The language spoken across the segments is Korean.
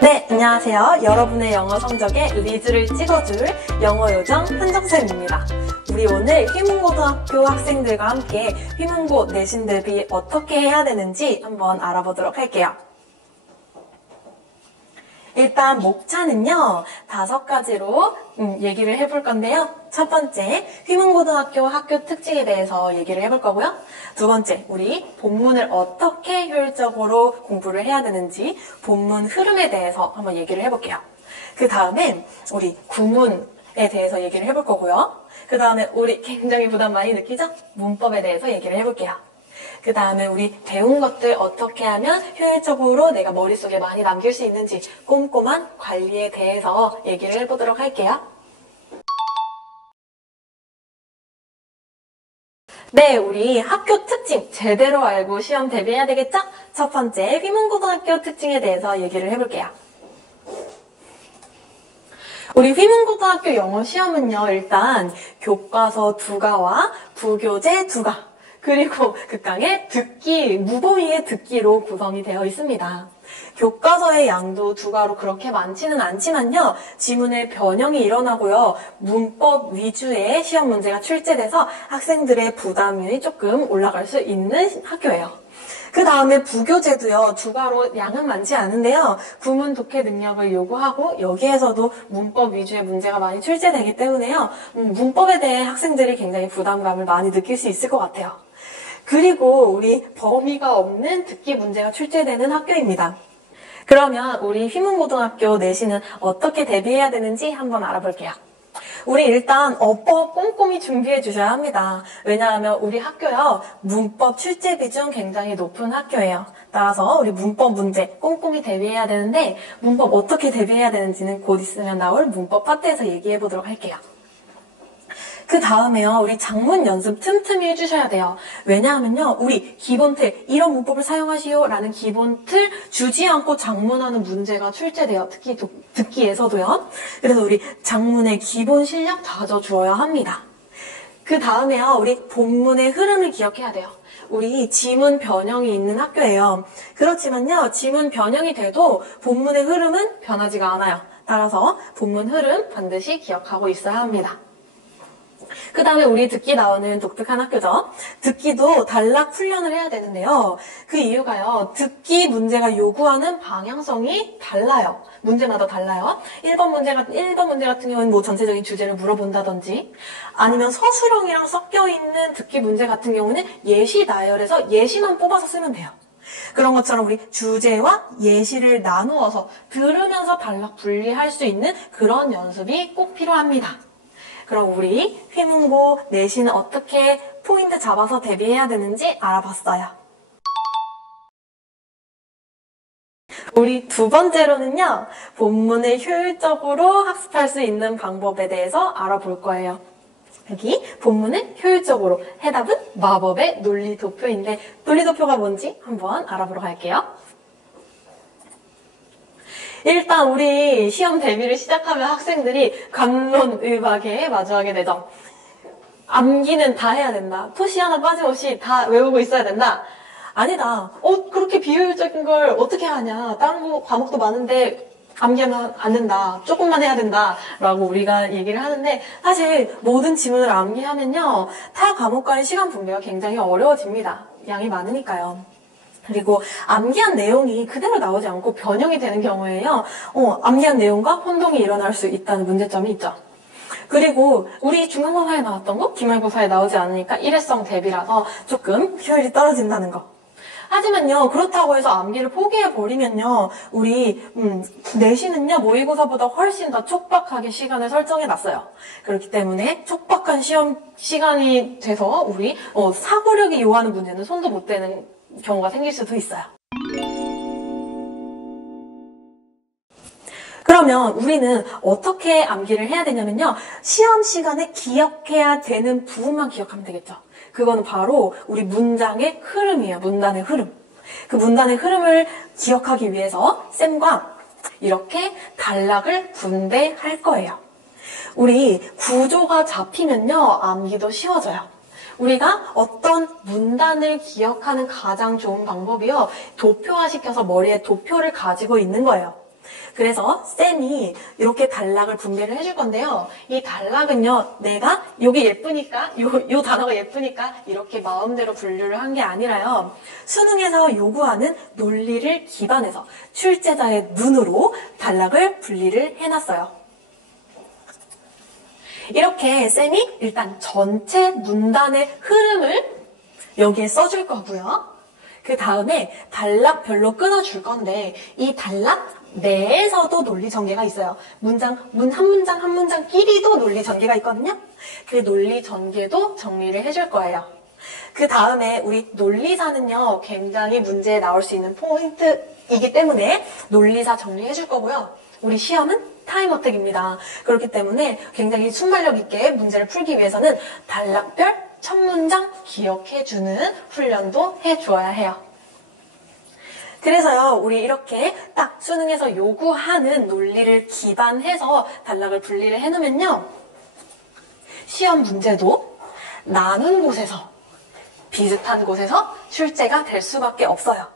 네, 안녕하세요. 여러분의 영어 성적에 리즈를 찍어줄 영어요정 한정쌤입니다. 우리 오늘 휘문고등학교 학생들과 함께 휘문고 내신 대비 어떻게 해야 되는지 한번 알아보도록 할게요. 일단 목차는요, 5가지로 얘기를 해볼 건데요. 첫 번째, 휘문고등학교 학교 특징에 대해서 얘기를 해볼 거고요. 두 번째, 우리 본문을 어떻게 효율적으로 공부를 해야 되는지 본문 흐름에 대해서 한번 얘기를 해볼게요. 그 다음에 우리 구문에 대해서 얘기를 해볼 거고요. 그 다음에 우리 굉장히 부담 많이 느끼죠? 문법에 대해서 얘기를 해볼게요. 그 다음에 우리 배운 것들 어떻게 하면 효율적으로 내가 머릿속에 많이 남길 수 있는지 꼼꼼한 관리에 대해서 얘기를 해보도록 할게요. 네, 우리 학교 특징 제대로 알고 시험 대비해야 되겠죠? 첫 번째, 휘문고등학교 특징에 대해서 얘기를 해볼게요. 우리 휘문고등학교 영어 시험은요, 일단 교과서 2가와 부교재 2가 그리고 극강의 듣기, 무보이의 듣기로 구성이 되어 있습니다. 교과서의 양도 2가로 그렇게 많지는 않지만요. 지문의 변형이 일어나고요. 문법 위주의 시험 문제가 출제돼서 학생들의 부담이 조금 올라갈 수 있는 학교예요. 그 다음에 부교재도요. 2가로 양은 많지 않은데요. 구문 독해 능력을 요구하고 여기에서도 문법 위주의 문제가 많이 출제되기 때문에요. 문법에 대해 학생들이 굉장히 부담감을 많이 느낄 수 있을 것 같아요. 그리고 우리 범위가 없는 듣기 문제가 출제되는 학교입니다. 그러면 우리 휘문고등학교 내신은 어떻게 대비해야 되는지 한번 알아볼게요. 우리 일단 어법 꼼꼼히 준비해 주셔야 합니다. 왜냐하면 우리 학교요, 문법 출제 비중 굉장히 높은 학교예요. 따라서 우리 문법 문제 꼼꼼히 대비해야 되는데 문법 어떻게 대비해야 되는지는 곧 있으면 나올 문법 파트에서 얘기해 보도록 할게요. 그 다음에요, 우리 작문 연습 틈틈이 해주셔야 돼요. 왜냐하면요, 우리 기본 틀, 이런 문법을 사용하시오 라는 기본 틀 주지 않고 작문하는 문제가 출제돼요. 특히 듣기에서도요. 그래서 우리 작문의 기본 실력 다져주어야 합니다. 그 다음에요, 우리 본문의 흐름을 기억해야 돼요. 우리 지문 변형이 있는 학교예요. 그렇지만요, 지문 변형이 돼도 본문의 흐름은 변하지가 않아요. 따라서 본문 흐름 반드시 기억하고 있어야 합니다. 그 다음에 우리 듣기 나오는 독특한 학교죠. 듣기도 단락 훈련을 해야 되는데요. 그 이유가요. 듣기 문제가 요구하는 방향성이 달라요. 문제마다 달라요. 1번 문제 같은 경우는 뭐 전체적인 주제를 물어본다든지 아니면 서술형이랑 섞여있는 듣기 문제 같은 경우는 예시 나열해서 예시만 뽑아서 쓰면 돼요. 그런 것처럼 우리 주제와 예시를 나누어서 들으면서 단락 분리할 수 있는 그런 연습이 꼭 필요합니다. 그럼 우리 휘문고 내신은 어떻게 포인트 잡아서 대비해야 되는지 알아봤어요. 우리 두 번째로는요, 본문을 효율적으로 학습할 수 있는 방법에 대해서 알아볼 거예요. 여기 본문을 효율적으로, 해답은 마법의 논리도표인데 논리도표가 뭔지 한번 알아보러 갈게요. 일단 우리 시험 대비를 시작하면 학생들이 갑론의박에 마주하게 되죠. 암기는 다 해야 된다. 토시 하나 빠짐없이 다 외우고 있어야 된다. 아니다. 그렇게 비효율적인 걸 어떻게 하냐. 다른 과목도 많은데 암기하면 안 된다. 조금만 해야 된다. 라고 우리가 얘기를 하는데 사실 모든 지문을 암기하면요. 타 과목과의 시간 분배가 굉장히 어려워집니다. 양이 많으니까요. 그리고 암기한 내용이 그대로 나오지 않고 변형이 되는 경우에요. 암기한 내용과 혼동이 일어날 수 있다는 문제점이 있죠. 그리고 우리 중간고사에 나왔던 거 기말고사에 나오지 않으니까 일회성 대비라서 조금 효율이 떨어진다는 거. 하지만요, 그렇다고 해서 암기를 포기해버리면요, 우리 내신은요, 모의고사보다 훨씬 더 촉박하게 시간을 설정해놨어요. 그렇기 때문에 촉박한 시험 시간이 돼서 우리 사고력이 요하는 문제는 손도 못 대는 경우가 생길 수도 있어요. 그러면 우리는 어떻게 암기를 해야 되냐면요. 시험 시간에 기억해야 되는 부분만 기억하면 되겠죠. 그거는 바로 우리 문장의 흐름이에요. 문단의 흐름. 그 문단의 흐름을 기억하기 위해서 쌤과 이렇게 단락을 분배할 거예요. 우리 구조가 잡히면요. 암기도 쉬워져요. 우리가 어떤 문단을 기억하는 가장 좋은 방법이요. 도표화시켜서 머리에 도표를 가지고 있는 거예요. 그래서 쌤이 이렇게 단락을 분배를 해줄 건데요. 이 단락은요, 내가 요게 예쁘니까, 요 단어가 예쁘니까 이렇게 마음대로 분류를 한 게 아니라요. 수능에서 요구하는 논리를 기반해서 출제자의 눈으로 단락을 분리를 해놨어요. 이렇게 쌤이 일단 전체 문단의 흐름을 여기에 써줄 거고요. 그 다음에 단락별로 끊어줄 건데 이 단락 내에서도 논리 전개가 있어요. 한 문장끼리도 논리 전개가 있거든요. 그 논리 전개도 정리를 해줄 거예요. 그 다음에 우리 논리사는요, 굉장히 문제에 나올 수 있는 포인트이기 때문에 논리사 정리해줄 거고요. 우리 시험은 타임어택입니다. 그렇기 때문에 굉장히 순발력 있게 문제를 풀기 위해서는 단락별 첫 문장 기억해주는 훈련도 해줘야 해요. 그래서요, 우리 이렇게 딱 수능에서 요구하는 논리를 기반해서 단락을 분리를 해놓으면요, 시험 문제도 나눈 곳에서, 비슷한 곳에서 출제가 될 수밖에 없어요.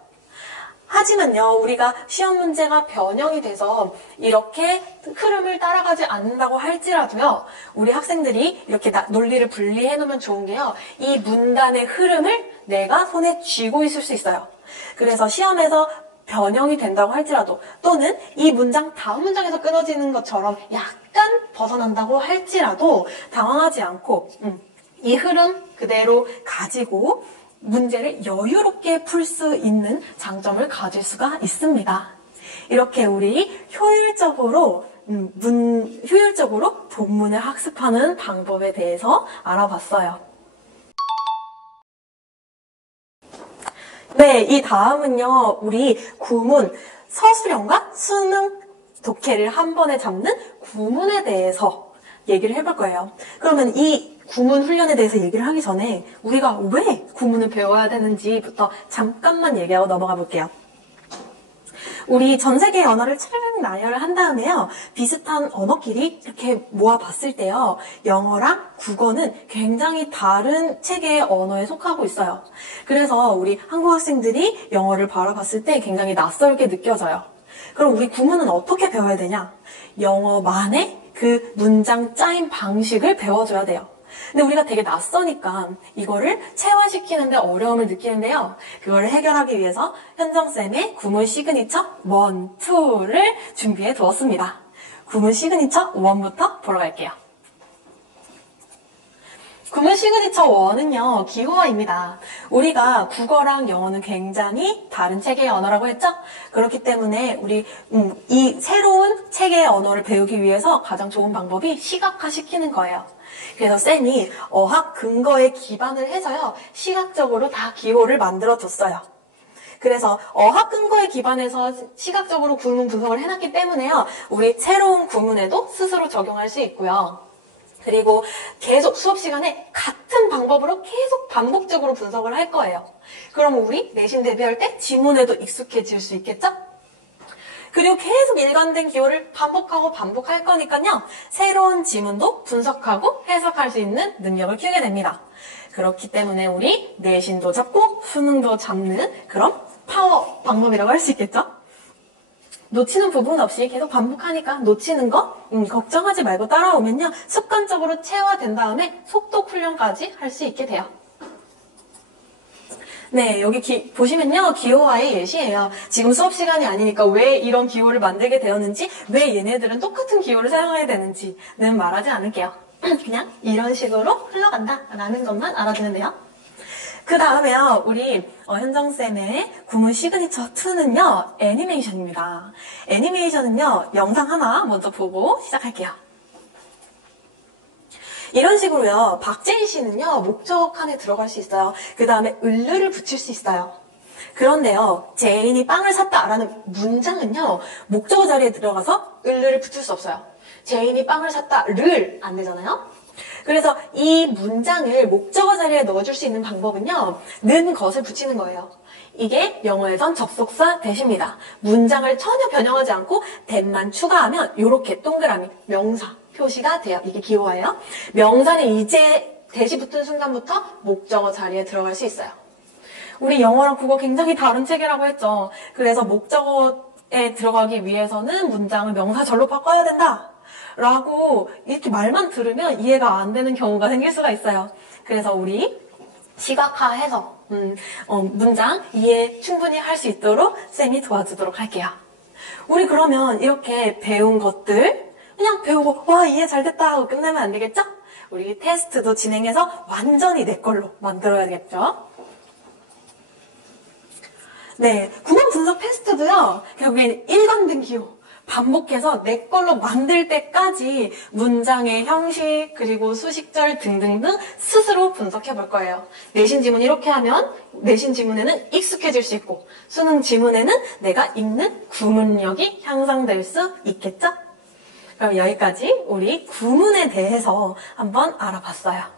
하지만요, 우리가 시험 문제가 변형이 돼서 이렇게 흐름을 따라가지 않는다고 할지라도요, 우리 학생들이 이렇게 논리를 분리해 놓으면 좋은 게요, 이 문단의 흐름을 내가 손에 쥐고 있을 수 있어요. 그래서 시험에서 변형이 된다고 할지라도, 또는 이 문장 다음 문장에서 끊어지는 것처럼 약간 벗어난다고 할지라도 당황하지 않고 이 흐름 그대로 가지고 문제를 여유롭게 풀 수 있는 장점을 가질 수가 있습니다. 이렇게 우리 효율적으로 본문을 학습하는 방법에 대해서 알아봤어요. 네, 이 다음은요, 우리 구문, 서술형과 수능 독해를 한 번에 잡는 구문에 대해서 얘기를 해볼 거예요. 그러면 이 구문 훈련에 대해서 얘기를 하기 전에 우리가 왜 구문을 배워야 되는지부터 잠깐만 얘기하고 넘어가 볼게요. 우리 전 세계의 언어를 쭉 나열한 다음에요, 비슷한 언어끼리 이렇게 모아봤을 때요, 영어랑 국어는 굉장히 다른 체계의 언어에 속하고 있어요. 그래서 우리 한국 학생들이 영어를 바라봤을 때 굉장히 낯설게 느껴져요. 그럼 우리 구문은 어떻게 배워야 되냐? 영어만의 그 문장 짜임 방식을 배워줘야 돼요. 근데 우리가 되게 낯서니까 이거를 체화시키는데 어려움을 느끼는데요. 그걸 해결하기 위해서 현정쌤의 구문 시그니처 1, 2를 준비해 두었습니다. 구문 시그니처 1부터 보러 갈게요. 구문 시그니처 1은요, 기호화입니다. 우리가 국어랑 영어는 굉장히 다른 체계의 언어라고 했죠? 그렇기 때문에 우리 이 새로운 체계의 언어를 배우기 위해서 가장 좋은 방법이 시각화시키는 거예요. 그래서 쌤이 어학 근거에 기반을 해서요, 시각적으로 다 기호를 만들어줬어요. 그래서 어학 근거에 기반해서 시각적으로 구문 분석을 해놨기 때문에요, 우리 새로운 구문에도 스스로 적용할 수 있고요. 그리고 계속 수업 시간에 같은 방법으로 계속 반복적으로 분석을 할 거예요. 그럼 우리 내신 대비할 때 지문에도 익숙해질 수 있겠죠? 그리고 계속 일관된 기호를 반복할 거니까요, 새로운 지문도 분석하고 해석할 수 있는 능력을 키우게 됩니다. 그렇기 때문에 우리 내신도 잡고 수능도 잡는 그런 파워 방법이라고 할 수 있겠죠? 놓치는 부분 없이 계속 반복하니까 놓치는 거 걱정하지 말고 따라오면요, 습관적으로 체화된 다음에 속독 훈련까지 할 수 있게 돼요. 네, 여기 보시면요, 기호화의 예시예요. 지금 수업 시간이 아니니까 왜 이런 기호를 만들게 되었는지, 왜 얘네들은 똑같은 기호를 사용해야 되는지는 말하지 않을게요. 그냥 이런 식으로 흘러간다라는 것만 알아두면 돼요. 그 다음에요, 우리 현정쌤의 구문 시그니처 2는요, 애니메이션입니다. 애니메이션은요, 영상 하나 먼저 보고 시작할게요. 이런 식으로요, 박재희 씨는요, 목적 칸에 들어갈 수 있어요. 그 다음에 을르를 붙일 수 있어요. 그런데요, 제인이 빵을 샀다라는 문장은요, 목적어 자리에 들어가서 을르를 붙일 수 없어요. 제인이 빵을 샀다를 안 되잖아요. 그래서 이 문장을 목적어 자리에 넣어줄 수 있는 방법은요, 는 것을 붙이는 거예요. 이게 영어에선 접속사 대시입니다. 문장을 전혀 변형하지 않고 that만 추가하면 이렇게 동그라미, 명사 표시가 돼요. 이게 기호화예요. 명사는 이제 대시 붙은 순간부터 목적어 자리에 들어갈 수 있어요. 우리 영어랑 국어 굉장히 다른 체계라고 했죠. 그래서 목적어 문법에 들어가기 위해서는 문장을 명사절로 바꿔야 된다. 라고 이렇게 말만 들으면 이해가 안 되는 경우가 생길 수가 있어요. 그래서 우리 시각화해서 문장 이해 충분히 할 수 있도록 쌤이 도와주도록 할게요. 우리 그러면 이렇게 배운 것들 그냥 배우고 와 이해 잘 됐다 하고 끝내면 안 되겠죠? 우리 테스트도 진행해서 완전히 내 걸로 만들어야겠죠? 네, 구문 분석 테스트도요. 결국엔 일관된 기호 반복해서 내 걸로 만들 때까지 문장의 형식 그리고 수식절 등등등 스스로 분석해 볼 거예요. 내신 지문 이렇게 하면 내신 지문에는 익숙해질 수 있고 수능 지문에는 내가 읽는 구문력이 향상될 수 있겠죠? 그럼 여기까지 우리 구문에 대해서 한번 알아봤어요.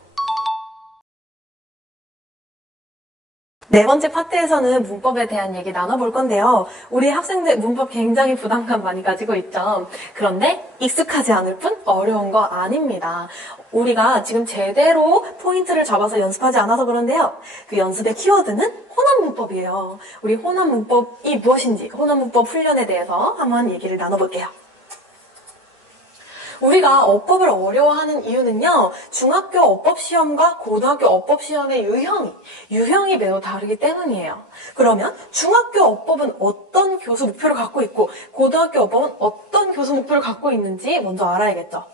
네 번째 파트에서는 문법에 대한 얘기 나눠볼 건데요. 우리 학생들 문법 굉장히 부담감 많이 가지고 있죠. 그런데 익숙하지 않을 뿐 어려운 거 아닙니다. 우리가 지금 제대로 포인트를 잡아서 연습하지 않아서 그런데요. 그 연습의 키워드는 호남 문법이에요. 우리 호남 문법이 무엇인지, 호남 문법 훈련에 대해서 한번 얘기를 나눠볼게요. 우리가 어법을 어려워하는 이유는요. 중학교 어법시험과 고등학교 어법시험의 유형이 매우 다르기 때문이에요. 그러면 중학교 어법은 어떤 교수 목표를 갖고 있고 고등학교 어법은 어떤 교수 목표를 갖고 있는지 먼저 알아야겠죠.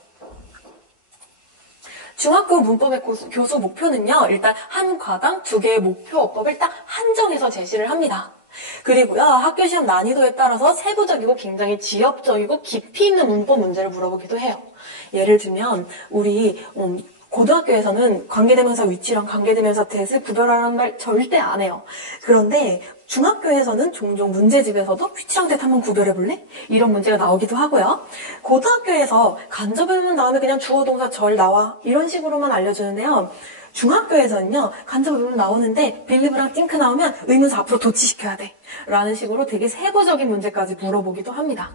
중학교 문법의 교수 목표는요. 일단 한 과당 2개의 목표 어법을 딱 한정해서 제시를 합니다. 그리고요, 학교 시험 난이도에 따라서 세부적이고 굉장히 지엽적이고 깊이 있는 문법 문제를 물어보기도 해요. 예를 들면, 우리, 고등학교에서는 관계대명사 위치랑 관계대명사 대을 구별하라는 말 절대 안 해요. 그런데 중학교에서는 종종 문제집에서도 위치랑 대 한번 구별해볼래? 이런 문제가 나오기도 하고요. 고등학교에서 간접의문 나오면 그냥 주어, 동사, 절 나와. 이런 식으로만 알려주는데요. 중학교에서는요, 간접 의문 나오는데 빌리브랑 띵크 나오면 의문사 앞으로 도치시켜야 돼. 라는 식으로 되게 세부적인 문제까지 물어보기도 합니다.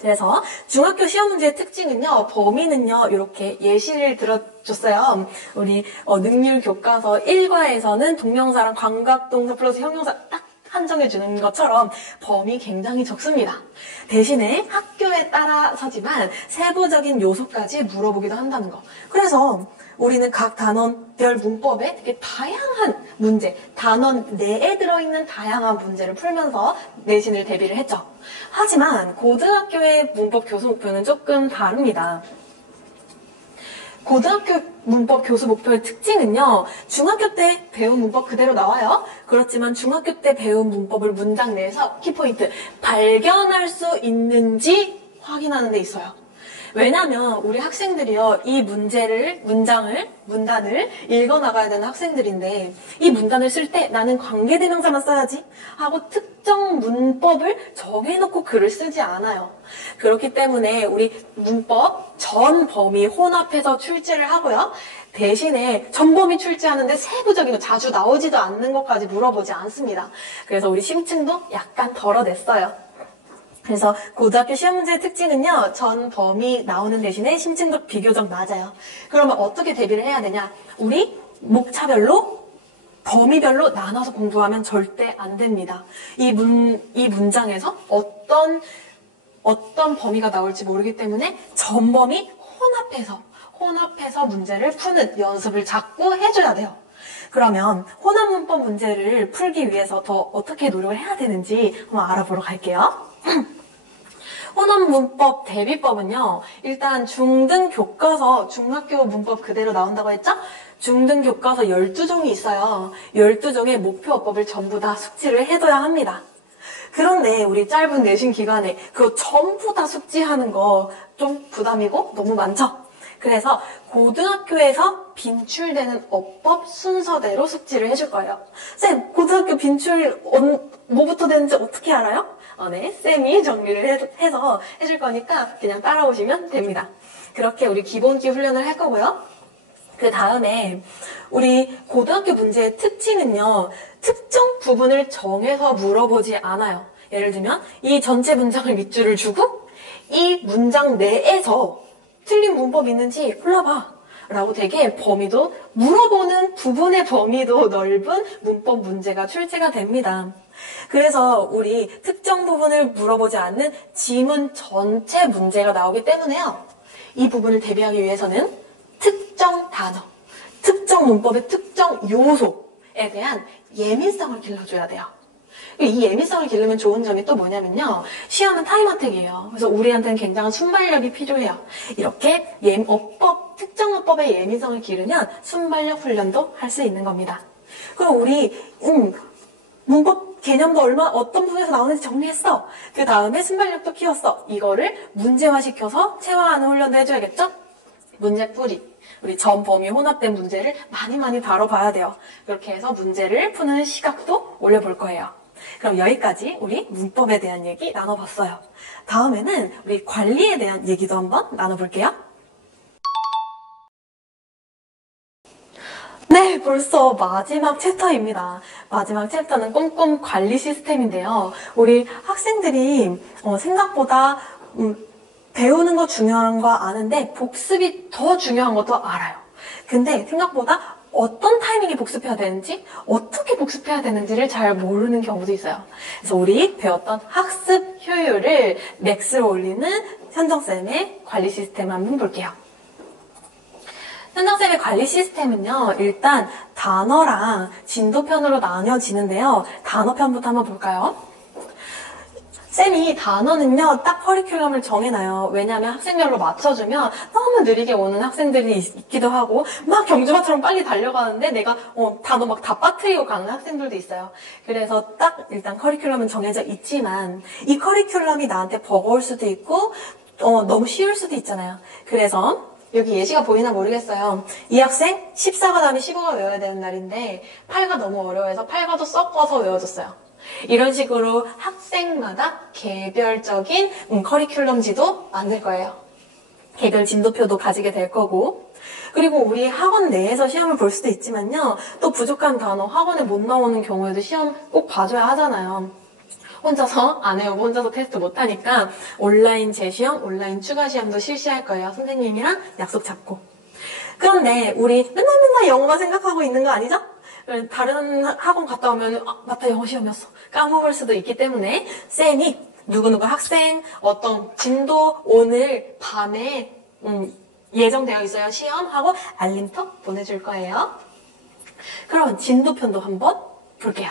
그래서 중학교 시험 문제의 특징은요, 범위는요, 이렇게 예시를 들어줬어요. 우리 능률 교과서 1과에서는 동명사랑 관각동사 플러스 형용사 딱 한정해주는 것처럼 범위 굉장히 적습니다. 대신에 학교에 따라서지만 세부적인 요소까지 물어보기도 한다는 거. 그래서 우리는 각 단원별 문법에 되게 다양한 문제, 단원 내에 들어있는 다양한 문제를 풀면서 내신을 대비를 했죠. 하지만 고등학교의 문법 교수 목표는 조금 다릅니다. 고등학교 문법 교수 목표의 특징은요. 중학교 때 배운 문법 그대로 나와요. 그렇지만 중학교 때 배운 문법을 문장 내에서 키포인트 발견할 수 있는지 확인하는 데 있어요. 왜냐면 우리 학생들이요. 이 문단을 읽어나가야 되는 학생들인데 이 문단을 쓸 때 나는 관계대명사만 써야지 하고 특정 문법을 정해놓고 글을 쓰지 않아요. 그렇기 때문에 우리 문법 전 범위 혼합해서 출제를 하고요. 대신에 전 범위 출제하는데 세부적인 거 자주 나오지도 않는 것까지 물어보지 않습니다. 그래서 우리 심층도 약간 덜어냈어요. 그래서 고등학교 시험 문제의 특징은요. 전 범위 나오는 대신에 심층도 비교적 낮아요. 그러면 어떻게 대비를 해야 되냐? 우리 목차별로 범위별로 나눠서 공부하면 절대 안 됩니다. 이 문장에서 어떤 범위가 나올지 모르기 때문에 전 범위 혼합해서 문제를 푸는 연습을 자꾸 해줘야 돼요. 그러면 혼합 문법 문제를 풀기 위해서 더 어떻게 노력을 해야 되는지 한번 알아보러 갈게요. 혼합 문법 대비법은요. 일단 중등 교과서 중학교 문법 그대로 나온다고 했죠? 중등 교과서 12종이 있어요. 12종의 목표 어법을 전부 다 숙지를 해둬야 합니다. 그런데 우리 짧은 내신 기간에 그거 전부 다 숙지하는 거 좀 부담이고 너무 많죠? 그래서 고등학교에서 빈출되는 어법 순서대로 숙지를 해줄 거예요. 쌤, 고등학교 빈출 뭐부터 되는지 어떻게 알아요? 네, 쌤이 정리를 해서 해줄 거니까 그냥 따라오시면 됩니다. 그렇게 우리 기본기 훈련을 할 거고요. 그 다음에 우리 고등학교 문제의 특징은요. 특정 부분을 정해서 물어보지 않아요. 예를 들면 이 전체 문장을 밑줄을 주고 이 문장 내에서 틀린 문법이 있는지 골라봐 라고 되게 범위도, 물어보는 부분의 범위도 넓은 문법 문제가 출제가 됩니다. 그래서 우리 특정 부분을 물어보지 않는 지문 전체 문제가 나오기 때문에요. 이 부분을 대비하기 위해서는 특정 단어, 특정 문법의 특정 요소에 대한 예민성을 길러줘야 돼요. 이 예민성을 기르면 좋은 점이 또 뭐냐면요. 시험은 타임어택이에요. 그래서 우리한테는 굉장한 순발력이 필요해요. 이렇게 특정 어법의 예민성을 기르면 순발력 훈련도 할 수 있는 겁니다. 그럼 우리 문법 개념도 어떤 부분에서 나오는지 정리했어. 그 다음에 순발력도 키웠어. 이거를 문제화시켜서 체화하는 훈련도 해줘야겠죠? 문제풀이. 우리 전 범위 혼합된 문제를 많이 다뤄봐야 돼요. 그렇게 해서 문제를 푸는 시각도 올려볼 거예요. 그럼 여기까지 우리 문법에 대한 얘기 나눠봤어요. 다음에는 우리 관리에 대한 얘기도 한번 나눠볼게요. 네, 벌써 마지막 챕터입니다. 마지막 챕터는 꼼꼼 관리 시스템인데요. 우리 학생들이 생각보다 배우는 거 중요한 거 아는데 복습이 더 중요한 것도 알아요. 근데 생각보다 어떤 타이밍에 복습해야 되는지, 어떻게 복습해야 되는지를 잘 모르는 경우도 있어요. 그래서 우리 배웠던 학습 효율을 맥스로 올리는 현정쌤의 관리 시스템 한번 볼게요. 현정쌤의 관리 시스템은요, 일단 단어랑 진도편으로 나뉘어지는데요. 단어편부터 한번 볼까요? 쌤이 단어는요, 딱 커리큘럼을 정해놔요. 왜냐하면 학생별로 맞춰주면 너무 느리게 오는 학생들이 있기도 하고, 막 경주마처럼 빨리 달려가는데 내가 단어 막 다 빠뜨리고 가는 학생들도 있어요. 그래서 딱 일단 커리큘럼은 정해져 있지만, 이 커리큘럼이 나한테 버거울 수도 있고, 너무 쉬울 수도 있잖아요. 그래서 여기 예시가 보이나 모르겠어요. 이 학생 14가 다음에 15가 외워야 되는 날인데 8가 너무 어려워해서 8과도 섞어서 외워줬어요. 이런 식으로 학생마다 개별적인 커리큘럼지도 만들 거예요. 개별 진도표도 가지게 될 거고, 그리고 우리 학원 내에서 시험을 볼 수도 있지만요. 또 부족한 단어 학원에 못 나오는 경우에도 시험 꼭 봐줘야 하잖아요. 혼자서 안 외우고 혼자서 테스트 못하니까 온라인 재시험, 온라인 추가 시험도 실시할 거예요. 선생님이랑 약속 잡고. 그런데 우리 맨날 영어만 생각하고 있는 거 아니죠? 다른 학원 갔다 오면 맞다, 영어 시험이었어. 까먹을 수도 있기 때문에 쌤이 누구누구 학생 어떤 진도 오늘 밤에 예정되어 있어요. 시험하고 알림톡 보내줄 거예요. 그럼 진도편도 한번 볼게요.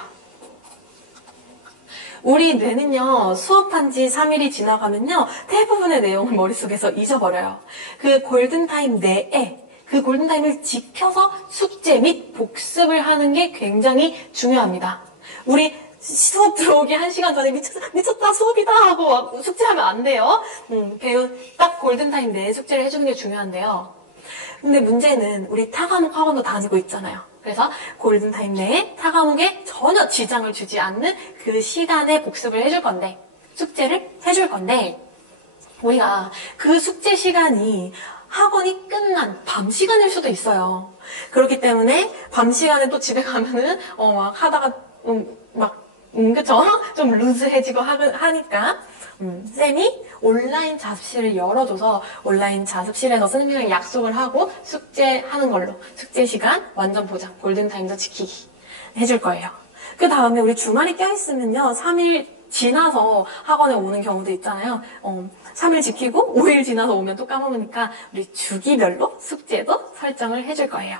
우리 뇌는요, 수업한 지 3일이 지나가면요, 대부분의 내용을 머릿속에서 잊어버려요. 그 골든타임 내에 그 골든타임을 지켜서 숙제 및 복습을 하는 게 굉장히 중요합니다. 우리 수업 들어오기 1시간 전에 미쳤다 수업이다 하고 막 숙제하면 안 돼요. 배운 딱 골든타임 내에 숙제를 해주는 게 중요한데요. 근데 문제는 우리 타과목 학원도 다니고 있잖아요. 그래서 골든타임 내에 타과목에 전혀 지장을 주지 않는 그 시간에 복습을 해줄 건데, 숙제를 해줄 건데, 우리가 그 숙제 시간이 학원이 끝난 밤 시간일 수도 있어요. 그렇기 때문에 밤 시간에 또 집에 가면은 막 하다가 그쵸? 좀 루즈해지고 하니까 쌤이 온라인 자습실을 열어줘서 온라인 자습실에서 선생님이랑 약속을 하고 숙제하는 걸로, 숙제 시간 완전 보장, 골든타임도 지키기 해줄 거예요. 그 다음에 우리 주말이 껴있으면요, 3일 지나서 학원에 오는 경우도 있잖아요. 3일 지키고 5일 지나서 오면 또 까먹으니까 우리 주기별로 숙제도 설정을 해줄 거예요.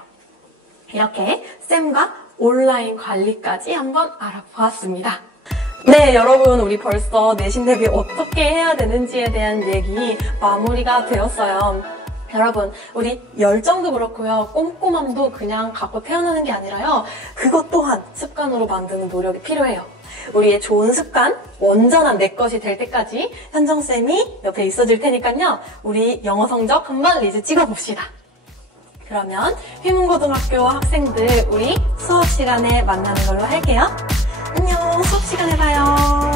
이렇게 쌤과 온라인 관리까지 한번 알아보았습니다. 네, 여러분, 우리 벌써 내신 대비 어떻게 해야 되는지에 대한 얘기 마무리가 되었어요. 여러분, 우리 열정도 그렇고요, 꼼꼼함도 그냥 갖고 태어나는 게 아니라요, 그것 또한 습관으로 만드는 노력이 필요해요. 우리의 좋은 습관, 온전한 내 것이 될 때까지 현정쌤이 옆에 있어줄 테니까요, 우리 영어 성적 한번 리즈 찍어봅시다. 그러면 휘문고등학교 학생들 우리 수업 시간에 만나는 걸로 할게요. 안녕, 수업 시간에 봐요.